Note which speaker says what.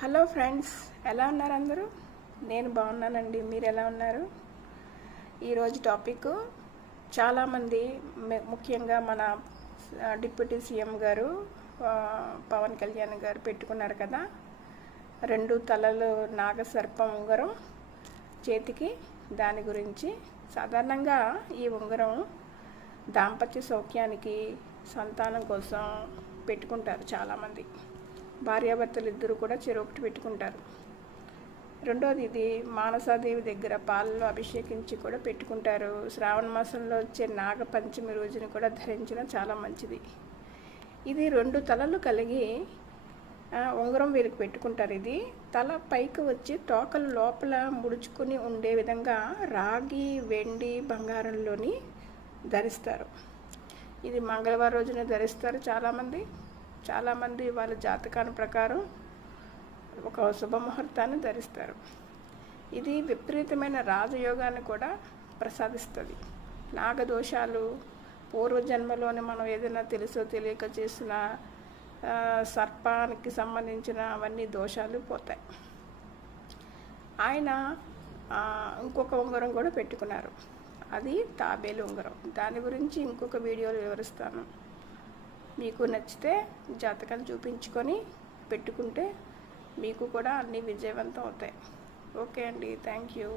Speaker 1: Hello friends ఎలా ఉన్నారు అందరూ? నేను బాగున్నానండి మీరు ఎలా ఉన్నారు? ఈరోజు టాపిక్ చాలామంది ముఖ్యంగా మన డిప్యూటీ సీఎం గారు పవన్ కళ్యాణ్ గారు పెట్టుకున్నారు కదా? రెండు తలలు నాగసర్పం ఉంగరం చేతికి దాని గురించి సాధారణంగా ఈ ఉంగరం దాంపత్య సౌఖ్యానికి సంతానం కోసం పెట్టుకుంటారు చాలామంది. భార్యాభర్తలు ఇద్దరు కూడా చెరొకటి పెట్టుకుంటారు. రెండోది ఇది మానసాదేవి దగ్గర పాలలో అభిషేకించి కూడా పెట్టుకుంటారు. శ్రావణ మాసంలో వచ్చే నాగపంచమి రోజుని కూడా ధరించడం చాలా మంచిది. ఇది రెండు తలలు కలిగి ఉంగరం వీరికి పెట్టుకుంటారు ఇది. తల పైకి వచ్చి తోకలు లోపల ముడుచుకుని ఉండే విధంగా రాగి వెండి బంగారంలోని ధరిస్తారు. ఇది మంగళవారం రోజున ధరిస్తారు చాలామంది. చాలామంది వాళ్ళ జాతకాన్ని ప్రకారం ఒక శుభముహూర్తాన్ని ధరిస్తారు. ఇది విపరీతమైన రాజయోగాన్ని కూడా ప్రసాదిస్తుంది. నాగదోషాలు పూర్వజన్మలోని మనం ఏదైనా తెలుసో తెలియక చేసిన సర్పానికి సంబంధించిన అవన్నీ దోషాలు పోతాయి. ఆయన ఇంకొక ఉంగరం కూడా పెట్టుకున్నారు. అది తాబేలు ఉంగరం. దాని గురించి ఇంకొక వీడియోలో వివరిస్తాను. మీకు నచ్చితే జాతకాలు చూపించుకొని పెట్టుకుంటే మీకు కూడా అన్నీ విజయవంతం అవుతాయి. ఓకే అండి. Thank you.